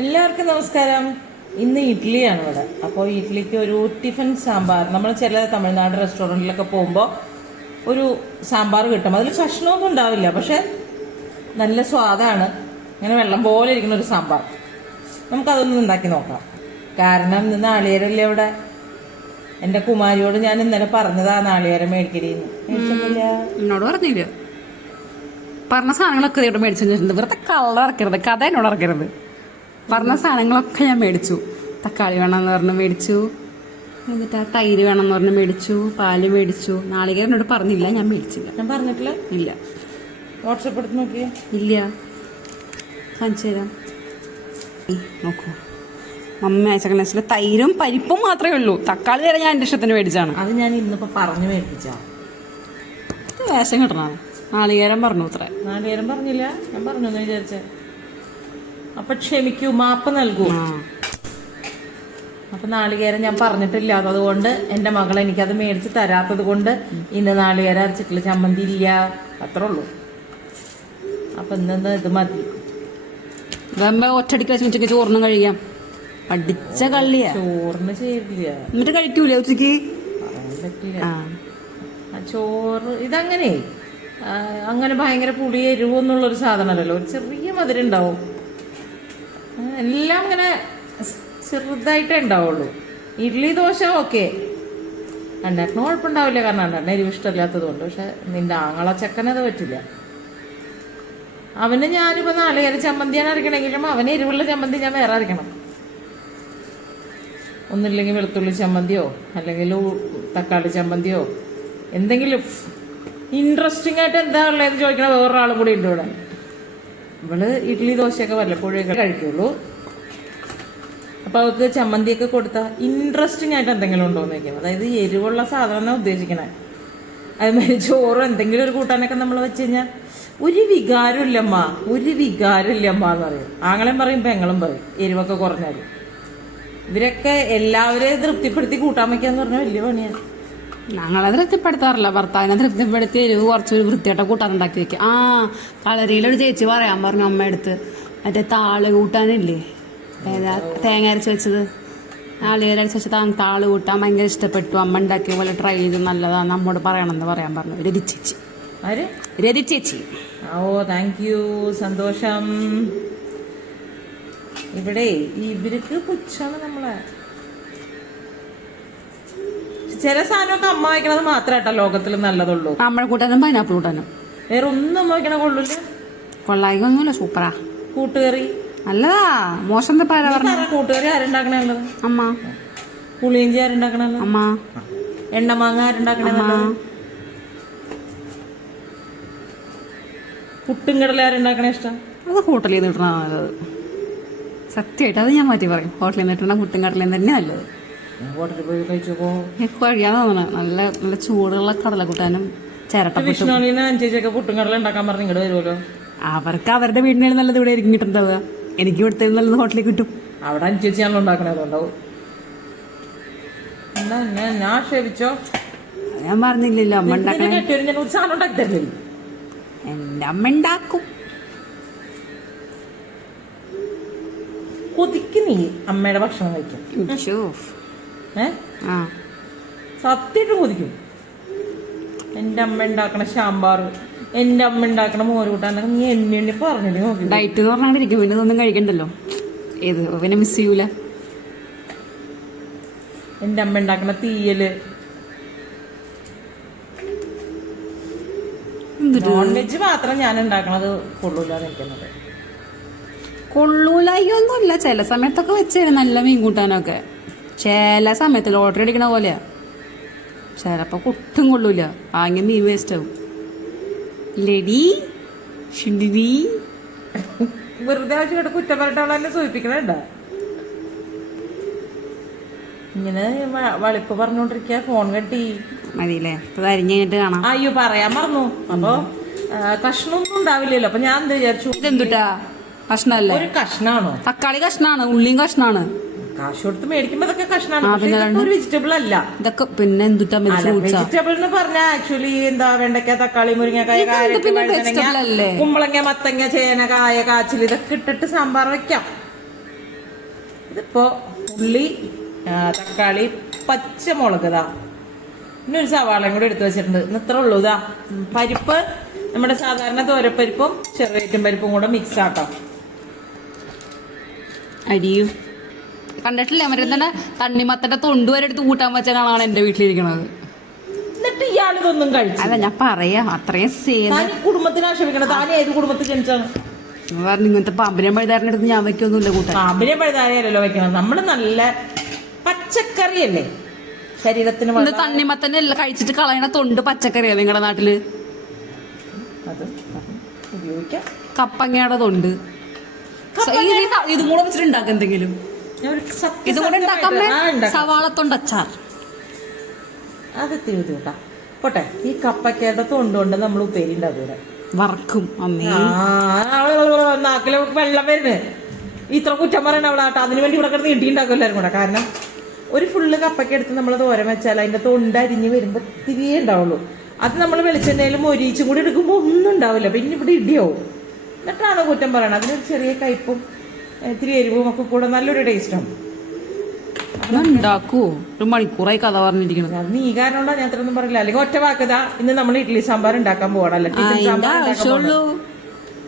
എല്ലാവർക്കും നമസ്കാരം. ഇന്ന് ഇഡ്ഡലിയാണ് ഇവിടെ. അപ്പോൾ ഇഡ്ഡലിക്ക് ഒരു ടിഫിൻ സാമ്പാർ. നമ്മൾ ചില തമിഴ്നാട് റെസ്റ്റോറൻറ്റിലൊക്കെ പോകുമ്പോൾ ഒരു സാമ്പാർ കിട്ടും. അതിൽ കഷ്ണമൊന്നും ഉണ്ടാവില്ല, പക്ഷെ നല്ല സ്വാദാണ്. ഇങ്ങനെ വെള്ളം പോലെ ഇരിക്കുന്ന ഒരു സാമ്പാർ. നമുക്കതൊന്നും ഉണ്ടാക്കി നോക്കാം. കാരണം ഇന്ന് നാളികേരല്ലേ ഇവിടെ. എൻ്റെ കുമാരിയോട് ഞാൻ ഇന്നലെ പറഞ്ഞതാ നാളികേരം മേടിക്കരുതെന്ന്. മേടിച്ചിട്ടില്ല. എന്നോട് പറഞ്ഞില്ല. പറഞ്ഞ സാധനങ്ങളൊക്കെ ഇവിടെ മേടിച്ചു വെച്ചിട്ടുണ്ട്. വെറുതെ കള്ള ഇറക്കരുത്, കഥ എന്നോട് ഇറക്കരുത്. പറഞ്ഞ സാധനങ്ങളൊക്കെ ഞാൻ മേടിച്ചു. തക്കാളി വേണമെന്ന് പറഞ്ഞ് മേടിച്ചു, എന്നിട്ട് തൈര് വേണമെന്ന് പറഞ്ഞ് മേടിച്ചു, പാല് മേടിച്ചു. നാളികേരം എന്നോട് പറഞ്ഞില്ല, ഞാൻ മേടിച്ചില്ല. ഞാൻ പറഞ്ഞിട്ടില്ല. ഇല്ല. വാട്സപ്പ് എടുത്ത് നോക്കിയേ. ഇല്ല, കാണിച്ചു തരാം. നോക്കൂ, മമ്മി അയച്ചക്കണ തൈരും പരിപ്പും മാത്രമേ ഉള്ളൂ. തക്കാളി വരെ ഞാൻ എൻ്റെ ഇഷ്ടത്തിന് മേടിച്ചാണ്. അത് ഞാൻ ഇന്നിപ്പോ പറഞ്ഞു മേടിപ്പിച്ചാ. വേഷം കിട്ടണം. നാളികേരം പറഞ്ഞു ഇത്ര. നാളികേരം പറഞ്ഞില്ല, ഞാൻ പറഞ്ഞു എന്ന് വിചാരിച്ചേ. അപ്പൊ ക്ഷമിക്കൂ, മാപ്പ് നൽകൂ. അപ്പൊ നാളികേരം ഞാൻ പറഞ്ഞിട്ടില്ല. അതുകൊണ്ട് എന്റെ മകൾ എനിക്കത് മേടിച്ച് തരാത്തത് കൊണ്ട് ഇന്ന് നാളികേരം അരച്ചിട്ടുള്ള ചമ്മന്തി ഇല്ല. അത്രേ ഉള്ളൂ. അപ്പൊ ഇന്ന് ഇത് മതി. ഒറ്റടിക്ക് വെച്ച് ഉച്ചക്ക് ചോറിനും കഴിയാം. അടിച്ച കള്ളിയാ. ചോറിന് ചെയ്തില്ല. എന്നിട്ട് കഴിക്കൂലേ ഉച്ചക്ക്? പറയാൻ പറ്റില്ല. ചോറ് ഇതങ്ങനെ അങ്ങനെ ഭയങ്കര പുളി എരിവ് എന്നുള്ളൊരു സാധനമല്ലല്ലോ. ഒരു ചെറിയ മധുരം ഉണ്ടാവും. എല്ലാം ഇങ്ങനെ ചെറുതായിട്ടേ ഉണ്ടാവുള്ളൂ. ഇഡ്ഡലി ദോശ ഓക്കെ, അണ്ടാട്ടിന് കുഴപ്പമുണ്ടാവില്ല. കാരണം അണ്ടാട്ടിന് എരിവ് ഇഷ്ടമില്ലാത്തത് കൊണ്ട്. പക്ഷെ നിന്റെ ആങ്ങള ചെക്കനത് പറ്റില്ല. അവന് ഞാനിപ്പോ നാളികേര ചമ്മന്തിയാണ് അരക്കണമെങ്കിലും അവന് എരിവുള്ള ചമ്മന്തി ഞാൻ വേറെ അരക്കണം. ഒന്നില്ലെങ്കിൽ വെളുത്തുള്ളി ചമ്മന്തിയോ അല്ലെങ്കിൽ തക്കാളി ചമ്മന്തിയോ എന്തെങ്കിലും ഇൻട്രസ്റ്റിംഗ് ആയിട്ട് എന്താ ഉള്ളതെന്ന് ചോദിക്കണ വേറൊരാളും കൂടി ഉണ്ട് ഇവിടെ. ഇവള് ഇഡ്ഡലി ദോശയൊക്കെ വല്ലപ്പോഴൊക്കെ കഴിക്കുള്ളൂ. അപ്പൊ അവൾക്ക് ചമ്മന്തിയൊക്കെ കൊടുത്താൽ ഇൻട്രസ്റ്റിംഗ് ആയിട്ട് എന്തെങ്കിലും ഉണ്ടോന്ന് ചോദിക്കും. അതായത് എരിവുള്ള സാധനം എന്നാ ഉദ്ദേശിക്കണേ. അതുമാതിരി ചോറും എന്തെങ്കിലും ഒരു കൂട്ടാനൊക്കെ നമ്മൾ വെച്ച് കഴിഞ്ഞാൽ ഒരു വികാരമില്ലമ്മ, ഒരു വികാരമില്ലമ്മ എന്ന് പറയും. ആങ്ങളെയും പറയും, പെങ്ങളും പറയും എരിവൊക്കെ കുറഞ്ഞാലും. ഇവരൊക്കെ എല്ലാവരെയും തൃപ്തിപ്പെടുത്തി കൂട്ടാൻ വയ്ക്കാന്ന് പറഞ്ഞാൽ വലിയ പണിയാണ്. ഞങ്ങളെ തൃപ്തിപ്പെടുത്താറില്ല. ഭർത്താവിനെ തൃപ്തിപ്പെടുത്തി എരിവ് കുറച്ചൊരു വൃത്തിയായിട്ട് കൂട്ടാനുണ്ടാക്കി വെക്കും. കളരിയിലൊരു ചേച്ചി പറയാൻ പറഞ്ഞു അമ്മ എടുത്ത്, മറ്റേ താള് കൂട്ടാനില്ലേ, ഏതാ തേങ്ങ അരച്ച് വെച്ചത്, നാളികേരം അരച്ച് വെച്ചത് താള് കൂട്ടാൻ ഭയങ്കര ഇഷ്ടപ്പെട്ടു. അമ്മ ഉണ്ടാക്കിയ പോലെ ട്രൈ ചെയ്ത് നല്ലതാണ്, നമ്മോട് പറയണമെന്ന് പറയാൻ പറഞ്ഞു രതി ചേച്ചി. ആര്? രതി ചേച്ചി. ഓ താങ്ക് യു, സന്തോഷം. ഇവിടെ ഇവർക്ക് പുച്ഛാണ് നമ്മളെ. ചില സാധനമൊക്കെ അമ്മ വയ്ക്കണത് മാത്രമായിട്ടാ ലോകത്തിൽ നല്ലതുള്ളൂ. അമ്മ കൂട്ടാനും പൈനാപ്പിൾ കൂട്ടാനും വേറെ ഒന്നും അമ്മ വയ്ക്കണ കൊള്ളൂല്ല. കൊള്ളായിക്കൊന്നുമില്ല, സൂപ്പറാ. കൂട്ടുകറി നല്ലതാ. മോശം കൂട്ടുകറി ആരുണ്ടാക്കണേ നല്ലത്? അമ്മ. പുളിയിഞ്ചി ആരുണ്ടാക്കണേ? അമ്മ. എണ്ണമാങ്ങ ആരുണ്ടാക്കണേ? പുട്ടും കടല ആരുണ്ടാക്കണേ ഇഷ്ടം? അത് ഹോട്ടലിൽ നിന്ന് കിട്ടണ നല്ലത്. സത്യമായിട്ട് അത് ഞാൻ മാറ്റി പറയും. ഹോട്ടലിൽ നിന്ന് കിട്ടണ പുട്ടും കടലയും തന്നെ നല്ലത്. ഹോട്ടലിൽ പോയി കഴിച്ചപ്പോ കഴിയാൻ തോന്നണ നല്ല നല്ല ചൂടുള്ള കടല കൂട്ടാനും വിഷ്ണുവിന് അനുസരിച്ചൊക്കെ പുട്ടും കടല ഉണ്ടാക്കാൻ പറഞ്ഞ് ഇങ്ങോട്ട് വരുമല്ലോ. അവർക്ക് അവരുടെ വീടിന് നല്ലത് ഇവിടെ ആയിരിക്കും കിട്ടുന്നുണ്ടാവുക. എനിക്ക് ഇവിടുത്തെ നല്ലത് ഹോട്ടലിൽ കിട്ടും. അവിടെ അനുസരിച്ചാണല്ലോ ഉണ്ടാക്കണതുണ്ടാവും. ഞാൻ ക്ഷേപിച്ചോ? ഞാൻ പറഞ്ഞില്ലല്ലോ അമ്മ ഉണ്ടാക്കണ. സാധനം ഉണ്ടാക്കി തരില്ല. എന്റെ അമ്മ ഉണ്ടാക്കും. കൊതിക്ക് നീ അമ്മയുടെ ഭക്ഷണം കഴിക്കും. സത്യമായിട്ട് കൊതിക്കും. എന്റെ അമ്മ ഉണ്ടാക്കണ സാമ്പാർ, എന്റെ അമ്മ ഉണ്ടാക്കണ മോരുകൂട്ടാൻ നീ എണ്ണി പറഞ്ഞിട്ട് നോക്കി. ഡയറ്റ് എന്ന് പറഞ്ഞാണ്ടിരിക്കും, പിന്നെ ഇതൊന്നും കഴിക്കണ്ടല്ലോ. ഏത് പിന്നെ മിസ് ചെയ്യൂല. എന്റെ അമ്മ ഉണ്ടാക്കണ തീയല്, നോൺ വെജ് മാത്രം ഞാൻ ഉണ്ടാക്കണത് കൊള്ളൂല നിൽക്കുന്നത്. കൊള്ളൂലായിയൊന്നുമില്ല. ചില സമയത്തൊക്കെ വെച്ചേരും നല്ല മീൻ കൂട്ടാനൊക്കെ. ചില സമയത്ത് ലോട്ടറി അടിക്കണ പോലെയാ. ചിലപ്പോ കുട്ടും കൊള്ളൂല. ആകെ മീൻ വേസ്റ്റ് ആവും. ലെഡി ഷിണ്ടിരി വെറുതെ ആവശ്യമായിട്ട് കുറ്റപ്പരട്ടവളെ സൂചിപ്പിക്കണണ്ട. ഇങ്ങനെ വളിപ്പ് പറഞ്ഞോണ്ടിരിക്ക. ഫോൺ കെട്ടി മതിയില്ലേ? അരിഞ്ഞ് കഴിഞ്ഞിട്ട് കാണാം. അയ്യോ പറയാൻ മറന്നു. അപ്പൊ കഷ്ണമൊന്നും ഉണ്ടാവില്ലല്ലോ. അപ്പൊ ഞാൻ എന്ത് വിചാരിച്ചു, ഇതെന്തുട്ടാ കഷ്ണല്ലേ? ഒരു കഷ്ണാണോ? തക്കാളി കഷ്ണാണ്, ഉള്ളിയും കഷ്ണാണ്. കാശ് കൊടുത്ത് മേടിക്കുമ്പോ ഇതൊക്കെ കഷ്ണാണ്. ഒരു വെജിറ്റബിൾ അല്ല ഇതൊക്കെ. പിന്നെ എന്തുട്ടാ വെജിറ്റബിൾ എന്ന് പറഞ്ഞാൽ ആക്ച്വലി എന്താ, വെണ്ടയ്ക്ക, തക്കാളി, മുരിങ്ങക്കായ, കുമ്പളങ്ങ, മത്തങ്ങ, ചേന, കായ, കാച്ചിൽ ഇതൊക്കെ ഇട്ടിട്ട് സാമ്പാർ വെക്കാം. ഇതിപ്പോ ഉള്ളി, തക്കാളി, പച്ചമുളക്, ഇതാ പിന്നെ ഒരു സവാളയും കൂടി എടുത്തു വെച്ചിട്ടുണ്ട്. ഇന്ന് ഇത്ര ഉള്ളൂ. ഇതാ പരിപ്പ്, നമ്മുടെ സാധാരണ തോരപ്പരിപ്പും ചെറുപയറ്റും പരിപ്പും കൂടെ മിക്സ് ആക്കാം. അരിയും കണ്ടിട്ടില്ലേ മറ്റേ തന്നെ തണ്ണിമത്തന്റെ തൊണ്ട് വരെ എടുത്ത് കൂട്ടാൻ വെച്ച കാണാണ് എന്റെ വീട്ടിലിരിക്കണത്. എന്നിട്ട് ഇയാളിതൊന്നും കഴിച്ചു. അല്ല ഞാൻ പറയാം, അത്രയും താൻ ഈ കുടുംബത്തിന് ആക്ഷേപിക്കണം. താൻ ഏത് കുടുംബത്തിൽ ജനിച്ചാണ്? ഇങ്ങനത്തെ പാമ്പിനെ പഴുതാരൻ്റെ അടുത്ത് ഞാൻ വെക്കൊന്നുമില്ല കൂട്ടാൻ. പാമ്പിനെ പഴുതാരല്ലോ വെക്കണം. നമ്മള് നല്ല പച്ചക്കറിയല്ലേ ശരീരത്തിന്. തണ്ണിമത്തന്നെ എല്ലാം കഴിച്ചിട്ട് കളയണ തൊണ്ട് പച്ചക്കറിയാ നിങ്ങളുടെ നാട്ടില്? അത് ഉപയോഗിക്കാം. കപ്പങ്ങയുടെ തൊണ്ട് ഇതും കൂടെ വെച്ചിട്ട് ഉണ്ടാക്കാം എന്തെങ്കിലും. ഇതും കൂടെ ഉണ്ടാക്കാമേ. സവാള തൊണ്ടച്ചാർ അത് തീർത്തുട്ടാ പോട്ടെ. ഈ കപ്പക്കയുടെ തൊണ്ടുകൊണ്ട് നമ്മൾ ഉപ്പേരി ഉണ്ടാക്കൂടെ, വറക്കും. നാക്കില് വെള്ളം വരുന്നത് ഇത്ര കുറ്റം പറയണ അവിടെ ആട്ടോ. അതിന് വേണ്ടി ഇവിടെ കിടന്ന് നീട്ടിണ്ടാക്കും എല്ലാവരും കൂടെ. കാരണം ഒരു ഫുള്ള് കപ്പയ്ക്ക് എടുത്ത് നമ്മൾ തോരൻ വെച്ചാൽ അതിന്റെ തൊണ്ട് അരിഞ്ഞ് വരുമ്പോൾ തിരികെ ഉണ്ടാവുള്ളൂ. അത് നമ്മൾ വെളിച്ചെണ്ണയിലും ഒരിച്ചും കൂടി എടുക്കുമ്പോൾ ഒന്നും ഉണ്ടാവില്ല. പിന്നെ ഇവിടെ ഇടിയാവും. എന്നിട്ടാണ് കുറ്റം പറയണത്. അതിനൊരു ചെറിയ കയ്പും ഇത്തിരി എരിവും ഒക്കെ കൂടെ നല്ലൊരു ടേസ്റ്റാണ്. ഉണ്ടാക്കുവോ? ഒരു മണിക്കൂറായി കഥ പറഞ്ഞിരിക്കുന്നത്. നീ കാരണം ഞാൻ അത്രയൊന്നും പറയില്ല. അല്ലെങ്കിൽ ഒറ്റ വാക്കതാ, ഇന്ന് നമ്മൾ ഇഡ്ഡലി സാമ്പാർ ഉണ്ടാക്കാൻ പോകണല്ലോ.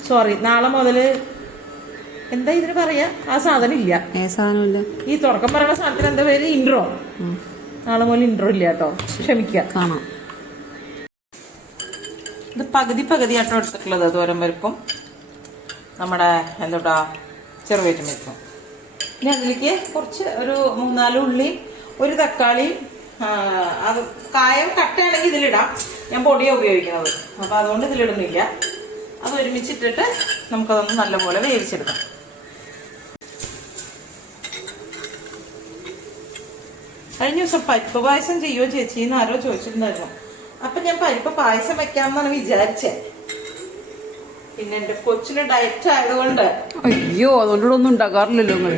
സോറി, നാളെ മുതല് എന്താ ഇതിന് പറയാ, ആ സാധനം ഇല്ല. ഈ തുടക്കം പറയുന്ന സാധനത്തിന് എന്താ പേര്? ഇൻട്രോ. നാളെ മുതൽ ഇൻട്രോ ഇല്ല കേട്ടോ, ക്ഷമിക്കാം. ഇത് പകുതി ആട്ടോ എടുത്തിട്ടുള്ളത്. തോരൻ പരിപ്പും നമ്മുടെ എന്തോട്ടാ ചെറുപയറ്റും പരിപ്പും. ഇനി അതിലേക്ക് കുറച്ച് ഒരു 3-4 ഉള്ളി, ഒരു തക്കാളി. അത് കായം കട്ടയാണെങ്കിൽ ഇതിലിടാം. ഞാൻ പൊടിയാണ് ഉപയോഗിക്കുന്നത്, അപ്പൊ അതുകൊണ്ട് ഇതിലിടുന്നില്ല. അത് ഒരുമിച്ചിട്ടിട്ട് നമുക്കതൊന്ന് നല്ലപോലെ വേവിച്ചെടുക്കാം. കഴിഞ്ഞ ദിവസം പരിപ്പ് പായസം ചെയ്യുമോ ചേച്ചിന്ന് ആരോ ചോദിച്ചിട്ടുണ്ടായിരുന്നു. അപ്പൊ ഞാൻ പരിപ്പ് പായസം വെക്കാമെന്നാണ് വിചാരിച്ചേ. പിന്നെ എന്റെ കൊച്ചിന് ഡയറ്റ് ആയതുകൊണ്ട്. അയ്യോ, അതുകൊണ്ടൊന്നും ഒന്നും ഉണ്ടാക്കാറില്ലല്ലോ നിങ്ങൾ.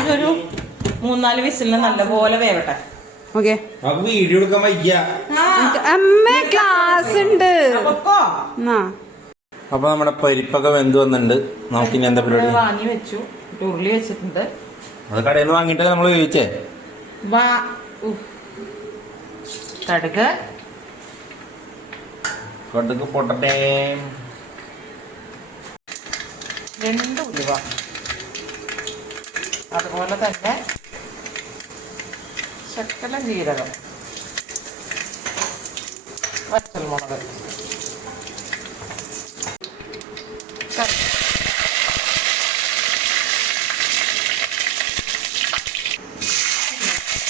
ഇതൊരു 3-4 വിസിലിന് നല്ലപോലെ വേവട്ടെ. ഓക്കെ, വീഡിയോ എടുക്കാൻ വയ്യ. ക്ലാസ് ഉണ്ട്. അപ്പൊ നമ്മുടെ പരിപ്പൊക്കെ വെന്ത് വന്നിട്ടുണ്ട്. നമുക്കിനി എന്താ പരിപാടി? വാങ്ങി വെച്ചു, ഉരുളി വെച്ചിട്ടുണ്ട്. അത് കടയിൽ നിന്ന് വാങ്ങിയിട്ടല്ലേ നമ്മൾ ഉപയോഗിച്ചേ. കടുക് പൊട്ടട്ടെ. 2 ഉലുവ, അതുപോലെ തന്നെ ശകലം ജീരകം, വറ്റൽമുളക്,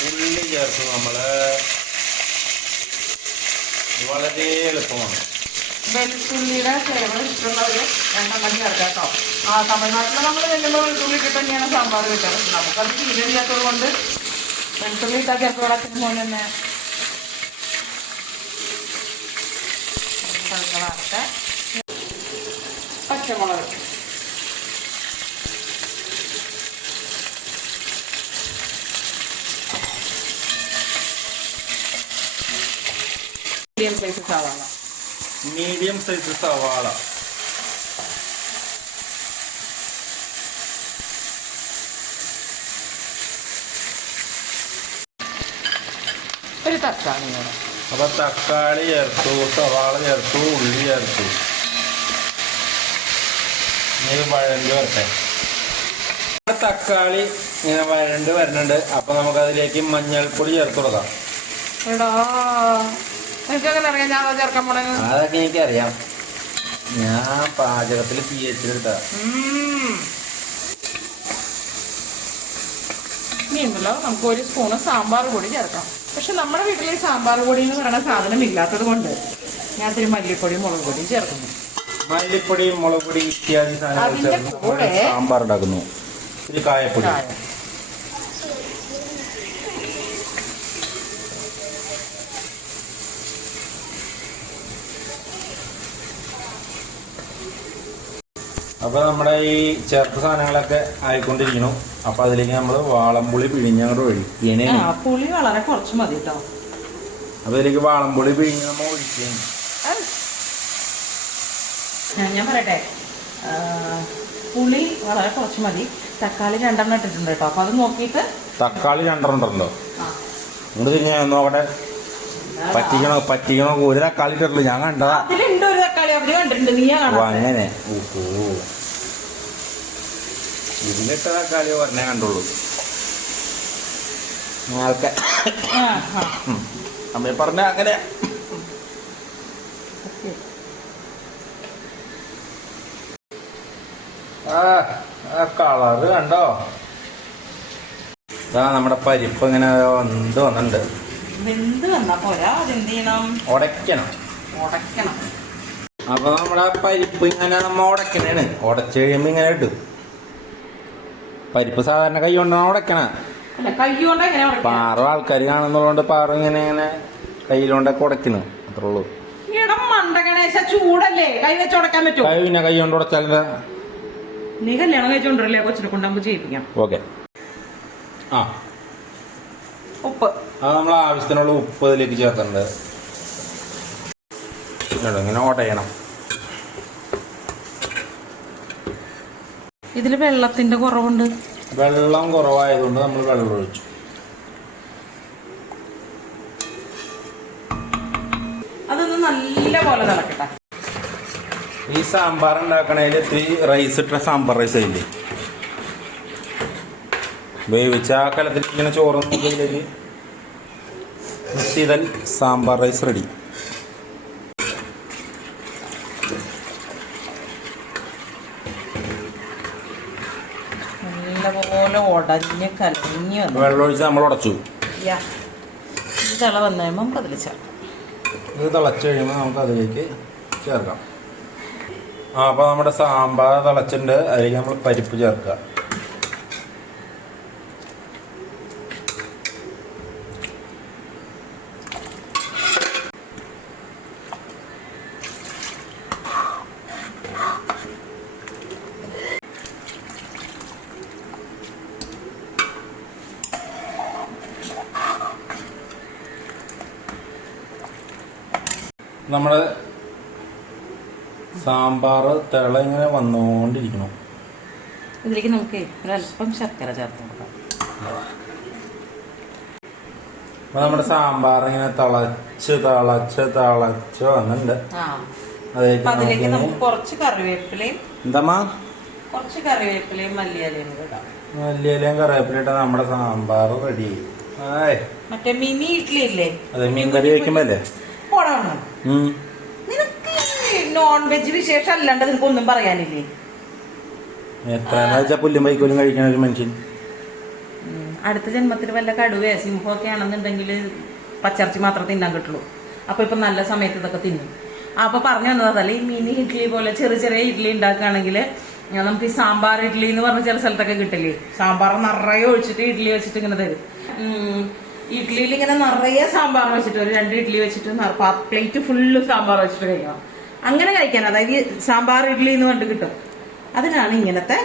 ഉള്ളി ചേർത്ത് നമ്മള് വളരെ എളുപ്പമാണ്. വെളുത്തുള്ളിയുടെ ഫ്ലേവർ ഇഷ്ടമുള്ളവര് 2 ചേർക്കാം കേട്ടോ. തമിഴ്നാട്ടിൽ നമ്മൾ ചെല്ലുമ്പോൾ വെളുത്തുള്ളി ഇട്ടിട്ട് തന്നെയാണ് സാമ്പാർ വെക്കാറ്. നമുക്കത് ശീലമില്ലാത്തത് കൊണ്ട് വെളുത്തുള്ളി ഇട്ടാൽ ചിലപ്പോൾ വിളക്കുന്ന പോലെ തന്നെ പച്ചമുളക്, മീഡിയം സൈസ് സവാള, ഒരു തക്കാളി. അപ്പൊ തക്കാളി ചേർത്തു, സവാള ചേർത്തു, ഉള്ളി ചേർത്തു. ഇത് വഴണ്ട് വരട്ടെ. തക്കാളി ഇങ്ങനെ വഴണ്ട് വരുന്നുണ്ട്. അപ്പൊ നമുക്ക് അതിലേക്ക് മഞ്ഞൾപ്പൊടി ചേർത്ത് കൊടുക്കാം. അതൊക്കെ എനിക്കറിയാം. ഞാൻ പാചകത്തിൽ PhD എടുത്താ. ഇനിയുണ്ടല്ലോ നമുക്ക് 1 സ്പൂണ് സാമ്പാർ പൊടി ചേർക്കാം. പക്ഷെ നമ്മുടെ വീട്ടിൽ സാമ്പാർ പൊടി എന്ന് പറയുന്ന സാധനം ഇല്ലാത്തത് കൊണ്ട് ഞാൻ ഇത്തിരി മല്ലിപ്പൊടി, മുളക് പൊടി ചേർക്കുന്നു. മല്ലിപ്പൊടി, മുളക് പൊടി ഇത്യാദി സാധനങ്ങൾ ചേർത്ത് സാമ്പാർ ഉണ്ടാക്കുന്നു. ഒരു കായപ്പൊടി. അപ്പൊ നമ്മുടെ ഈ ചേർത്ത സാധനങ്ങളൊക്കെ ആയിക്കൊണ്ടിരിക്കണം. അപ്പൊ അതിലേക്ക് നമ്മൾ വാളംപുളി പിഴിഞ്ഞങ്ങോട്ട് ഒഴിക്കണേ. പുളി വളരെ കുറച്ച് മതി കേട്ടോ. അപ്പൊ ഇതിലേക്ക് വാളംപൊടി പിഴിഞ്ഞ് നമ്മൾ ഒഴിക്കുകയും. ഞാൻ പറയട്ടെ, പുളി വളരെ കുറച്ച് മതി. തക്കാളി 2 ഇട്ടിട്ടുണ്ട് കേട്ടോ. അപ്പൊ അത് നോക്കിയിട്ട്. തക്കാളി 2 ഉണ്ടല്ലോ, ഇങ്ങോട്ട് തിരിഞ്ഞ നോക്കട്ടെ. പറ്റിക്കണോ ഒരു തക്കാളി ഇട്ടിട്ടുള്ളൂ, ഞാൻ കണ്ടതാ. അതിലുണ്ട് ഒരു തക്കാളി, അവര് കണ്ടിട്ടുണ്ട്, നീ അങ്ങനെ. ഓഹോ, ഇതിലിട്ട തക്കാളി പറഞ്ഞേ കണ്ടുള്ളൂ. അമ്മ പറഞ്ഞ അങ്ങനെ. കളറ് കണ്ടോ? ഇതാ നമ്മുടെ പരിപ്പ് ഇങ്ങനെ വന്നിട്ടുണ്ട്. വെന്ത് വന്നാ പോരാ, അതെന്ത് ചെയ്യണം? ഉടയ്ക്കണം. അപ്പൊ നമ്മുടെ പരിപ്പ് ഇങ്ങനെ നമ്മ ഉടക്കണേണ്. ഉടച്ചു കഴിയുമ്പോ ഇങ്ങനെ ഇടും. പരിപ്പ് സാധാരണ കൈ കൊണ്ടാണ് ഉടക്കണ. പാറ ആൾക്കാർ കാണുന്നതുകൊണ്ട് പാറ ഇങ്ങനെ ഇങ്ങനെ കയ്യിലോണ്ടൊക്കെ ഉടക്കണു, അത്രേ ഉള്ളൂ. ചൂടല്ലേ, കൈ വെച്ച് ഉടക്കാൻ പറ്റുമോ? പിന്നെ കൈ കൊണ്ട് ഉടച്ചാലിന്റെ. നീ കല്യാണം കഴിച്ചോണ്ടല്ലേ കൊച്ചിനെ കൊണ്ടാകുമ്പോ ചെയ്യിപ്പിക്കാം. ഓക്കെ. ആ, ഉപ്പ് അത് നമ്മൾ ആവശ്യത്തിനുള്ള ഉപ്പ് ഇതിലേക്ക് ചേർത്തിട്ടുണ്ട്. ഇങ്ങനെ ഓട്ടയണം. ഇതില് വെള്ളത്തിന്റെ കുറവുണ്ട്. വെള്ളം കുറവായതുകൊണ്ട് നമ്മൾ വെള്ളം ഒഴിച്ചു. അതൊന്ന് നല്ല പോലെ തിളക്കട്ടെ. ഈ സാമ്പാർ ഉണ്ടാക്കണേല് ഇത്തിരി റൈസ് ഇട്ട സാമ്പാർ റൈസ് അതില്ലേ വേവിച്ച ആ കലത്തിൽ ഇങ്ങനെ ചോറൊന്നും ഇതിലേക്ക് മിക്സ് ചെയ്താൽ സാമ്പാർ റൈസ് റെഡി. നല്ലപോലെ ഉടഞ്ഞ് കലഞ്ഞ് വെള്ളം ഒഴിച്ച് നമ്മൾ ഉടച്ചു. തിള വന്നു കഴിയുമ്പോൾ നമുക്ക് അതിൽ ചേർക്കാം. ഇത് തിളച്ച് കഴിയുമ്പോൾ നമുക്ക് അതിലേക്ക് ചേർക്കാം. അപ്പോൾ നമ്മുടെ സാമ്പാർ തിളച്ചിട്ടുണ്ട്. അതിലേക്ക് നമ്മൾ പരിപ്പ് ചേർക്കുക. നമ്മുടെ സാമ്പാർ തിള ഇങ്ങനെ വന്നുകൊണ്ടിരിക്കണം. ഇതിലേക്ക് നമുക്ക് ഒരല്പം ശർക്കര ചേർത്ത് കൊടുക്കാം. അപ്പൊ നമ്മുടെ സാമ്പാർ ഇങ്ങനെ തിളച്ച് വന്നിട്ടുണ്ട്. അതിലേക്ക് നമുക്ക് കുറച്ച് കറിവേപ്പിലയും മല്ലിയിലയും ഇടാം. മല്ലിയിലയും കറിവേപ്പിലയും ഇട്ടാൽ നമ്മുടെ സാമ്പാർ റെഡി. മറ്റേ മിനി ഇഡ്ഡലി ഇല്ലേ? അതെ, മീൻകറി വെക്കുമ്പല്ലേ. നിനക്ക് നോൺ വെജ് വിശേഷം അല്ലാണ്ട് നിനക്ക് ഒന്നും പറയാനില്ലേ? എത്രയെന്ന് വെച്ചാൽ പുല്ലും വൈക്കോലും കഴിക്കണ ഒരു മനുഷ്യൻ. അടുത്ത ജന്മത്തിൽ വല്ല കടുവയോ സിംഹമൊക്കെ ആണെന്നുണ്ടെങ്കിൽ പച്ചറച്ചി മാത്രമേ തിന്നാൻ കിട്ടുള്ളൂ. അപ്പൊ ഇപ്പൊ നല്ല സമയത്ത് ഇതൊക്കെ തിന്നും. അപ്പൊ പറഞ്ഞു വന്നതല്ല, ഈ മിനി ഇഡ്ഡലി പോലെ ചെറിയ ചെറിയ ഇഡ്ഡലി ഉണ്ടാക്കുകയാണെങ്കിൽ നമുക്ക് ഈ സാമ്പാർ ഇഡ്ഡലി എന്ന് പറഞ്ഞ ചില സ്ഥലത്തൊക്കെ കിട്ടില്ലേ, സാമ്പാർ നിറയെ ഒഴിച്ചിട്ട് ഇഡ്ഡലി വെച്ചിട്ട് ഇങ്ങനെ തരും. ഇഡ്ഡലിയിൽ ഇങ്ങനെ നിറയെ സാമ്പാർ വെച്ചിട്ട് ഒരു 2 ഇഡ്ഡലി വെച്ചിട്ട് പ്ലേറ്റ് ഫുള്ള് സാമ്പാർ വെച്ചിട്ട് കഴിക്കണം. അങ്ങനെ കഴിക്കാൻ, അതായത് സാമ്പാർ ഇഡ്ഡലി എന്ന് പറഞ്ഞിട്ട് കിട്ടും. അതിനാണ് ഇങ്ങനത്തെ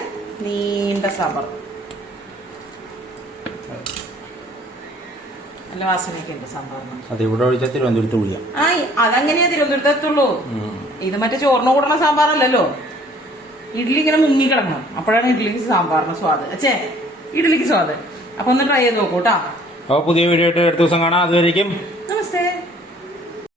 നീണ്ട സാമ്പാർ. നല്ല വാസനയൊക്കെ ഉണ്ട് സാമ്പാറിന്. അതങ്ങനെയാ തിരുവനന്തപുരത്ത് എത്തുള്ളൂ. ഇത് മറ്റേ ചോറിന് കൂടണ സാമ്പാറല്ലല്ലോ. ഇഡ്ഡലി ഇങ്ങനെ മുങ്ങി കിടക്കണം, അപ്പോഴാണ് ഇഡ്ഡലിക്ക് സാമ്പാറിന് സ്വാദ്. ഇഡ്ഡലിക്ക് സ്വാദ്. അപ്പൊ ഒന്ന് ട്രൈ ചെയ്ത് നോക്കൂട്ടാ. പുതിയ വീഡിയോ ആയിട്ട് അടുത്ത ദിവസം കാണാം. അതുവരേക്കും